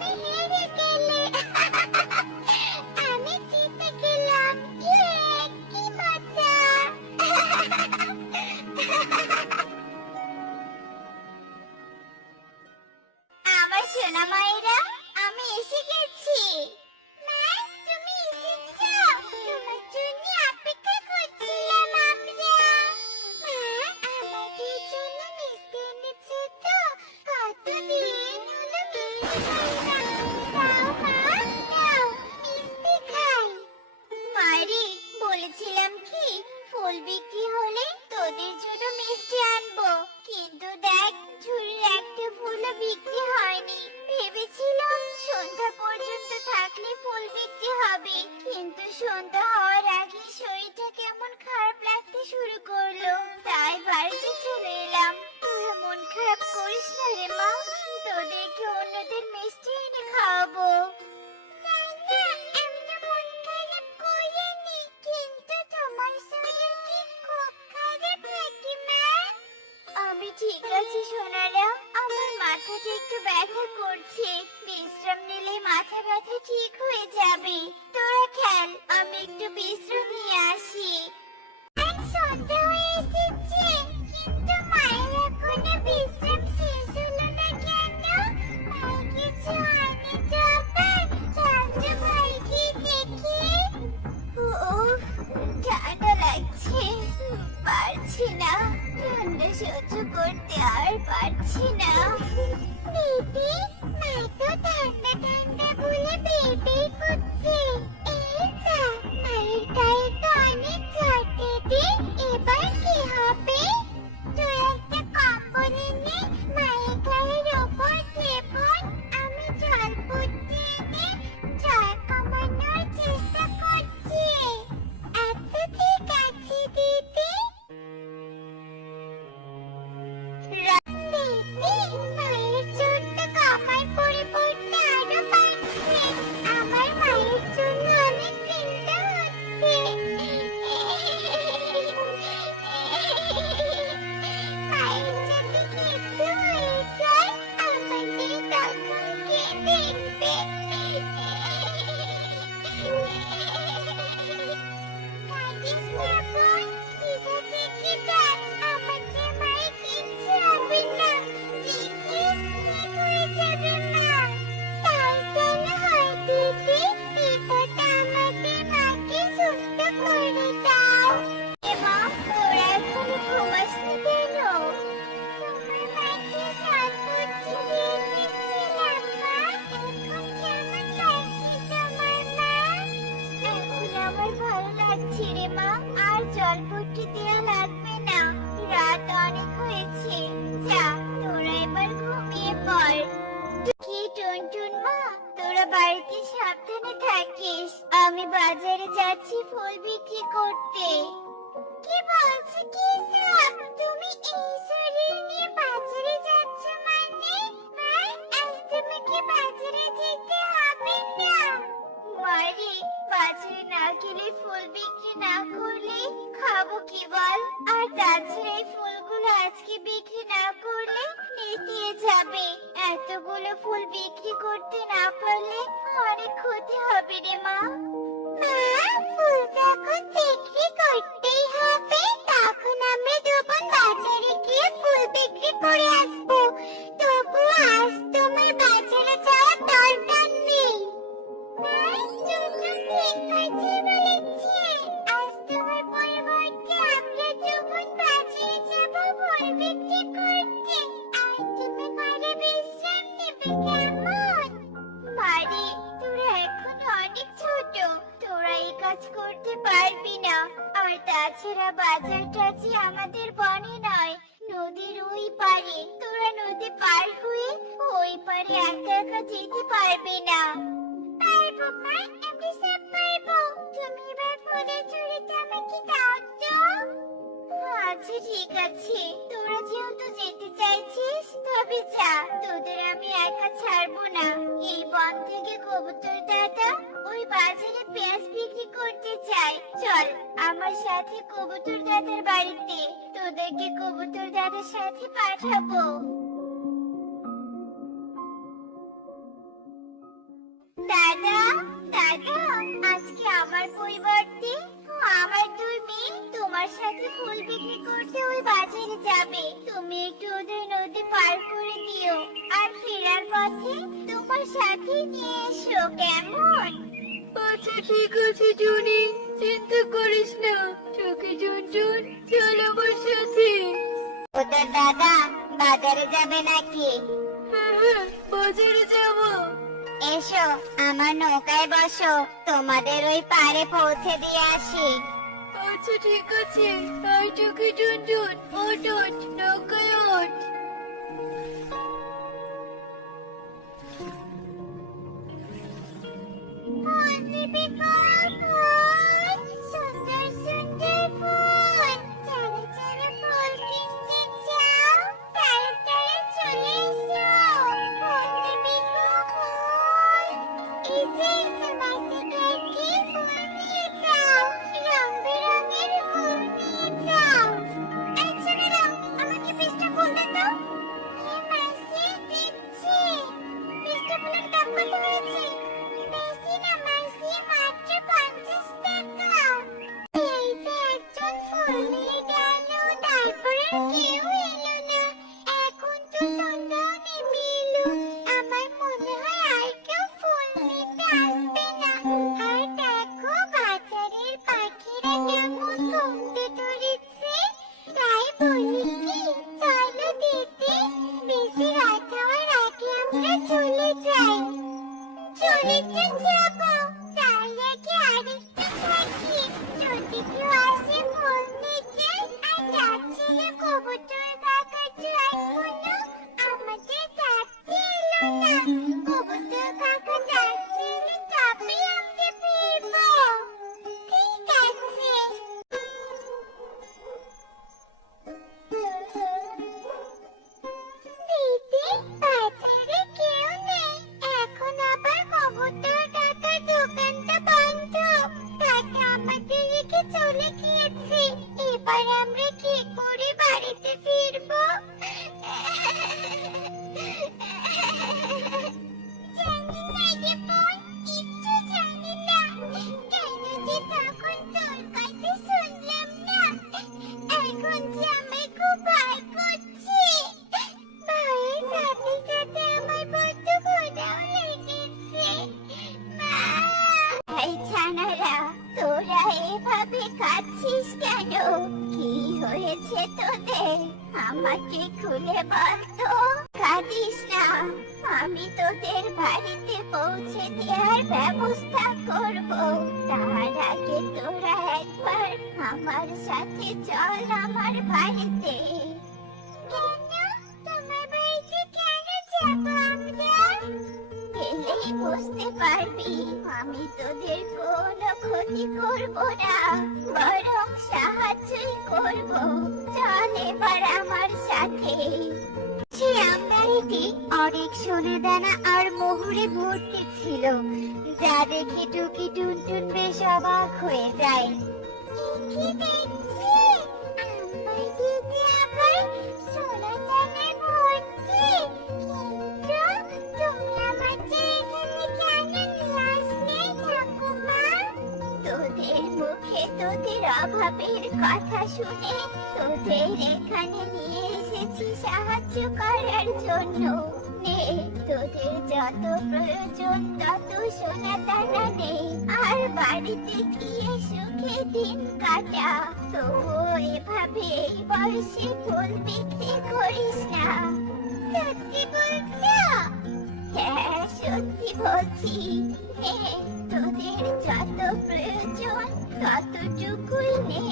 তুমি হেরে গেলে। আমি জিতে গেলাম। ইয়ে, কি মজা! আমার সোনা মায়েরা, আমি এসে গেছি। মা, তুমি এসেছো? তোমার জন্য অপেক্ষা করছিলাম আমরা। মা, আমাদের জন্য মিষ্টি এনেছো তো? কতদিন হলো মিষ্টি খাই না। দাও মা, দাও, মিষ্টি খাই। মারে, বলেছিলাম কি ফুল বিক্রি হলে তোদের জন্য মিষ্টি আনবো, কিন্তু দেখ ঝুড়ির একটা ফুলও বিক্রি হয়নি। ভেবেছিলাম সন্ধ্যা পর্যন্ত থাকলে ফুল বিক্রি হবে, কিন্তু সন্ধ্যা হওয়ার আগে শরীরটা কেমন খারাপ লাগতে শুরু করলো, তাই বাড়িতে চলে এলাম। তোরা মন খারাপ করিস না রে মা, তোদেরকে অন্যদের মিষ্টি এনে খাওয়াবো। না না, আমি তো মন খারাপ করিনি, কিন্তু তোমার শরীর কি খুব খারাপ নাকি মা? আমি ঠিক আছি সোনারা, আমার মাথাটা একটু ব্যথা করছে, বিশ্রাম নিলে মাথা ব্যথা ঠিক হয়ে যাবে। তোরা খেল, আমি একটু বিশ্রাম নিয়ে আসি। আজ সন্ধ্যা হয়ে এসেছে, কিন্তু মায়ের এখনো বিশ্রাম শেষ হলো না কেন? মায়ের কিছু হয়নি তো আবার? চন্দ্র ভাইকে দেখি। উফ, ঠান্ডা লাগছে, পারছি না, ঠান্ডা সহ্য করতে আর পারছি না। বেবি, মা তো ঠান্ডা ঠান্ডা বলে বেবি করছে। এই যা, মায়ের গায়ে তো অনেক জ্বর দিদি, এবার কি হবে? তুই একটা কম্বল এনে মায়ের গায়ের ওপর দে বোন, আমি জলপট্টি এনে জ্বর কমানোর চেষ্টা করছি। আচ্ছা ঠিক আছে দিদি। দিদি, মায়ের জ্বরটা কমার পরিবর্তে আরো বাড়ছে। আমার মায়ের জন্য অনেক চিন্তা হচ্ছে। মায়ের যদি কিছু হয়ে যায়, আমাদের তখন কে দেখবে? কাঁদিস না বোন, দিদা থেকে দেখ, আমাদের মায়ের কিচ্ছু হবে না। দেখিস, ঠিক হয়ে যাবে মা। তাই যেন হয় দিদি, বিপদে আমাদের মাকে সুস্থ করে দাও। এ মা, তোরা এখনো ঘুমাসনি কেন? তোমার মাকে জলপট্টি দিয়ে দিচ্ছিলাম মা। এখন কেমন লাগছে তোমার মা? এখন আমার ভালো লাগছে রে মা, আর জলপট্টি দেয়া লাগবে না। রাত অনেক হয়েছে, যা তোরা এবার ঘুমিয়ে পড়। কি টুনটুন মা, তোরা বাড়িতে সাবধানে থাকিস, আমি বাজারে যাচ্ছি ফুল বিক্রি করতে। কি বলছো কি সব? তুমি এই শরীর নিয়ে বাজারে যাচ্ছ মানে? মা, আজ তোমাকে বাজারে যেতে হবে না। মারে, বাজারে না গেলে ফুল বিক্রি না করলে খাবো কি বল? আর তাছাড়া এই ফুলগুলো আজকে বিক্রি না করলে নেতিয়ে যাবে। এতগুলো ফুল বিক্রি করতে না পারলে অনেক ক্ষতি হবে রে মা। মা, ফুল যখন বিক্রি করতেই হবে, তখন আমরা দুজন বাজারে গিয়ে ফুল বিক্রি করে আসবো। তবু আজ তোমার বাজারে যাওয়ার দরকার নেই। মা, টুনটুন ঠিক কথা বলেছে। আজ তোমার পরিবর্তে আমরা দুজন বাজারে যাবো ফুল বিক্রি করতে। আর তুমি ঘরে বিশ্রাম নেবে কেমন? মারে, তোরা এখন অনেক ছোট, তোরা এই কাজ করতে পারবি না। আর তাছাড়া বাজারটা যে আমাদের বনে নয়, নদীর ওই পারে। তোরা নদী পার হয়ে ওই পারে একা একা যেতে পারবে না। পারবো মা, আমি সব পারবো। তুমি এবার ফুলের ঝুড়িটা আমাকে দাও তো। আচ্ছা ঠিক আছে, তোরা যেহেতু যেতে চাইছিস তবে যা, তোদের আমি একা ছাড়বো না। এই বন থেকে কবুতর দাদা ওই বাজারে পেঁয়াজ বিক্রি করতে চায়, চল আমার সাথে কবুতর দাদার বাড়িতে, তোদেরকে কবুতর দাদার সাথে পাঠাবো। আমার সাথে ফুল বিক্রি করতে ওই বাজারে যাবে। তুমি একটু ওদের নদী পার করে দিও, আর ফেরার পথে তোমার সাথে নিয়ে এসো, কেমন? আচ্ছা ঠিক আছে টুনি, চিন্তা করিস না। টুকি টুনটুন, চল আমার সাথে। ওদের দাদা বাজারে যাবে নাকি? হ্যাঁ হ্যাঁ, বাজারে যাবো। এসো আমার নৌকায় বসো, তোমাদের ওই পাড়ে পৌঁছে দিয়ে আসি। আচ্ছা ঠিক আছে, আই টুকি টুনটুন, ওঠ ওঠ, নৌকায় ওঠ। সুন্দর সুন্দর ফুল, চারা চারা ফুল কিনতে চাও? তাড়াতাড়ি চলে এসো। ফুল নিবি গো ফুল? এসে এসে মাসি থেকে ফুল নিয়ে যাও, রং বেরঙের ফুল নিয়ে যাও। এই ছেড়ে দাও, আমাকে 20টা ফুল দে তো। মাসি দিচ্ছি। 20টা ফুলের দাম কত হয়েছে? বেশি না মাসি, মাত্র 50 টাকা। এই যে একজন ফুল নিয়ে গেল, তারপরে কেউ এলো না। এখন তো সন্ধ্যাও নেমে এলো, আমার মনে হয় আর কেউ ফুল নিতে আসবে না। আর দেখো বাজারের পাখিরা কেমন ঘুমতে ধরেছে। তাই বলি কি, চলো দিদি, বেশি রাত হওয়ার আগে আমরা চলে যাই। চলে তো যাবো, তার আগে আরেকটু থাকি। যদি কেউ আসে ফুল নিতে আর ডাকছিল কবুতর কাকা, তো এখনো আমাদের ডাকতে এলো না। কবুতর কাকা ডাকছিল, তবে আমরা ফিরবো। ঠিক আছে। দিদি, বাজারে কেউ নেই, এখন আবার কবুতর কাকার দোকানটা বন্ধ। কাকা আমাদের রেখে চলে গিয়েছে, এবার আমরা কি করে বাড়িতে ফিরবো? জানি না রে বোন, কিচ্ছু জানি না। কেন যে তখন তোর কথা শুনলাম না, এখন যে আমার খুব ভয় করছে। ভয়ের সাথে সাথে আমার বড্ড ক্ষুধাও লেগেছে। মা! এই ছানারা, তোরা এভাবে কাঁদছিস কেন? কি হয়েছে তোদের? আমাকে খুলে বল তো। কাঁদিস না, আমি তোদের বাড়িতে পৌঁছে দেওয়ার ব্যবস্থা করব। তার আগে তোরা একবার আমার সাথে চল আমার বাড়িতে। কেন? তোমার বাড়িতে কেন যাব আমরা? গেলেই বুঝতে পারবি, আমি তোদের কোনো ক্ষতি করব না, বরং সাহায্যই করব। চল এবার আমার সাথে। সে আমবাড়িটি অনেক সোনা দানা আর মোহরে ভর্তি ছিল, যা দেখে টুকি টুনটুন বেশ অবাক হয়ে যায়। কি দেখছি? আমবাড়িতে আবার সোনা দানায় ভর্তি। কিন্তু তুমি আমাকে এখানে কেন নিয়ে আসলে ঠাকুমা? তোদের মুখে তোদের অভাবের কথা শুনে তোদের এখানে নিয়ে এসেছি সাহায্য করার জন্য। নে, তোদের যত প্রয়োজন তত সোনা দানা নে, আর বাড়িতে গিয়ে সুখে দিন কাটা। তবুও এভাবে এই বয়সে ফুল বিক্রি করিস না। সত্যি বলছো? হ্যাঁ, সত্যি বলছি। নে, তোদের যত প্রয়োজন ততটুকুই নে।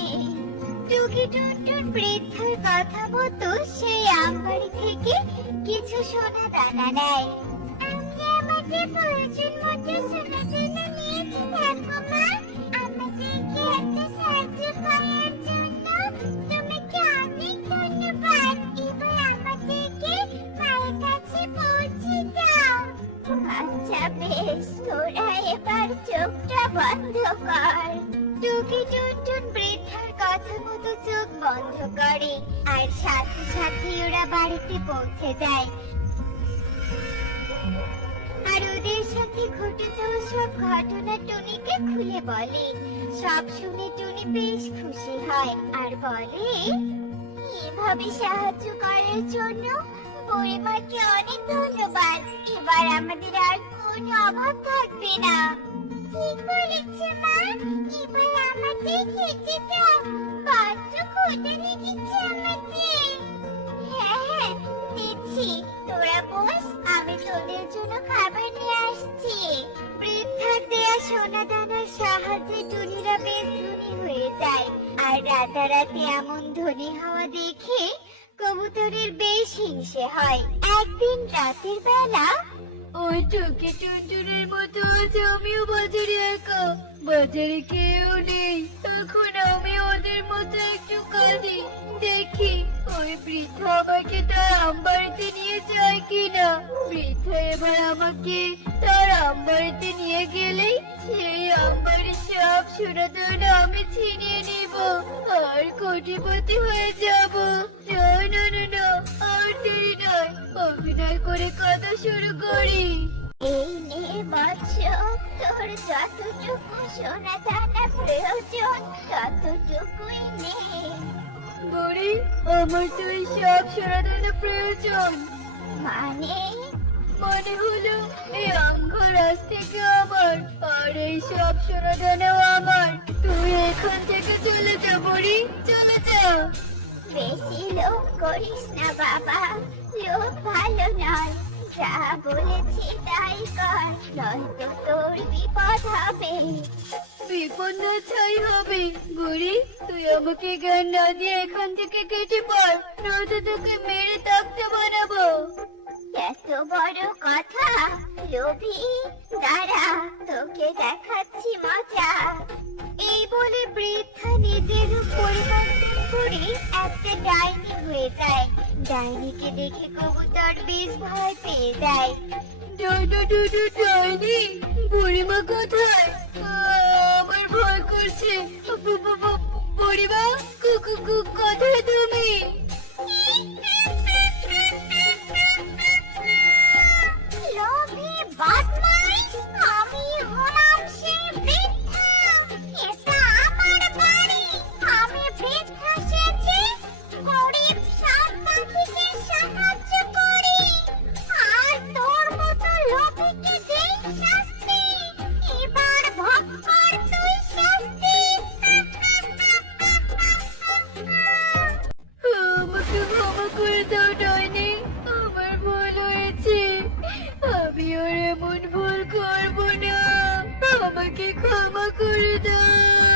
টুকি টুনটুন বৃদ্ধার কথা মতো সেই আমবাড়ি থেকে কিছু সোনা দানা নেয়। আমরা আমাদের প্রয়োজন মতো সোনা দানা নিয়েছি ঠাকুমা। আমাদেরকে এত সাহায্য করার জন্য তোমাকে অনেক ধন্যবাদ। এবার আমাদেরকে মায়ের কাছে পৌঁছে দাও। আচ্ছা বেশ, তোরা এবার চোখটা বন্ধ কর। টুকি টুনটুন বৃদ্ধার কথা মতো চোখ বন্ধ করে, আর সাথে সাথে ওরা বাড়িতে পৌঁছে যায়। আর ওদের সাথে ঘটে যাওয়া সব ঘটনা টুনিকে খুলে বলে। সব শুনে টুনি বেশ খুশি হয় আর বলে, এভাবে সাহায্য করার জন্য বুড়িমাকে অনেক ধন্যবাদ। এবার আমাদের আর কোনো অভাব থাকবে না। ঠিক বলেছ মা, এবার আমাদের খেতে দাও, বড্ড ক্ষুধা লেগেছে আমাদের। হ্যাঁ হ্যাঁ, দিচ্ছি, তোরা বস, আমি তোদের জন্য খাবার নিয়ে আসছি। বৃদ্ধার দেয়া সোনা দানার সাহায্যে টুনিরা বেশ ধনী হয়ে যায়। আর রাতারাতি এমন ধনী হওয়া দেখে কবুতরের বেশ হিংসে হয়। একদিন রাতের বেলা ওই টুকি টুনটুনের মতো আজ আমিও বাজারে একা, বাজারে কেউ নেই। এখন আমি ওদের মতো একটু কাঁদি, দেখি ওই বৃদ্ধা আমাকে তার আমবাড়িতে নিয়ে যায় কিনা। বৃদ্ধা এবার আমাকে তার আমবাড়িতে নিয়ে গেলেই সেই আমবাড়ির সব সোনাদানা আমি ছিনিয়ে নিব আর কোটিপতি হয়ে যাব। না না না না, আর দেরি নয়, অভিনয় করে কথা শুরু করি। এই নে বৎস, তোর যতটুকু সোনা দানা প্রয়োজন ততটুকুই নে। বুড়ি, আমার তো এই সব সোনাদানা প্রয়োজন। মানে? মনে হলো এই আঙ্গুর আজ থেকে আমার, আর এই সব সোনাদানাও আমার। তুই এখান থেকে চলে যা বুড়ি, চলে যা। বেশি লোভ করিস না বাবা, লোভ ভালো নয়। যা বলেছি তাই কর, নয়তো তোর বিপদ হবে। বিপদ না ছাই হবে। বুড়ি, তুই আমাকে জ্ঞান না দিয়ে এখান থেকে কেটে পড়, নয়তো তোকে মেরে তাকতে বানাবো। এত বড় কথা, লোভী, দাঁড়া, তোকে দেখাচ্ছি মজা। এই বলে বৃদ্ধা নিজের রূপ পরিবর্তন করে একটা ডাইনি হয়ে যায়। ডাইনিকে দেখে কবুতর বেশ ভয় পেয়ে যায়। ডাইনি, বুড়িমা কোথায়? আমার ভয় করছে। বুড়িমা, কোথায় তুমি? লোভী বদমাইশ, আমি হলাম সেই বৃদ্ধা। এটা আমার বাড়ি। আমি বৃদ্ধা সেজে গরিব সাত পাখিকে সাহায্য করি। আর তোর মতো লোভীকে দেই শাস্তি। এবার ভোগ কর তুই শাস্তি। আমাকে ক্ষমা করে দাও ডাইনি, আমার ভুল হয়েছে। আমি আর এমন ভুল করবো না, আমাকে ক্ষমা করে দাও।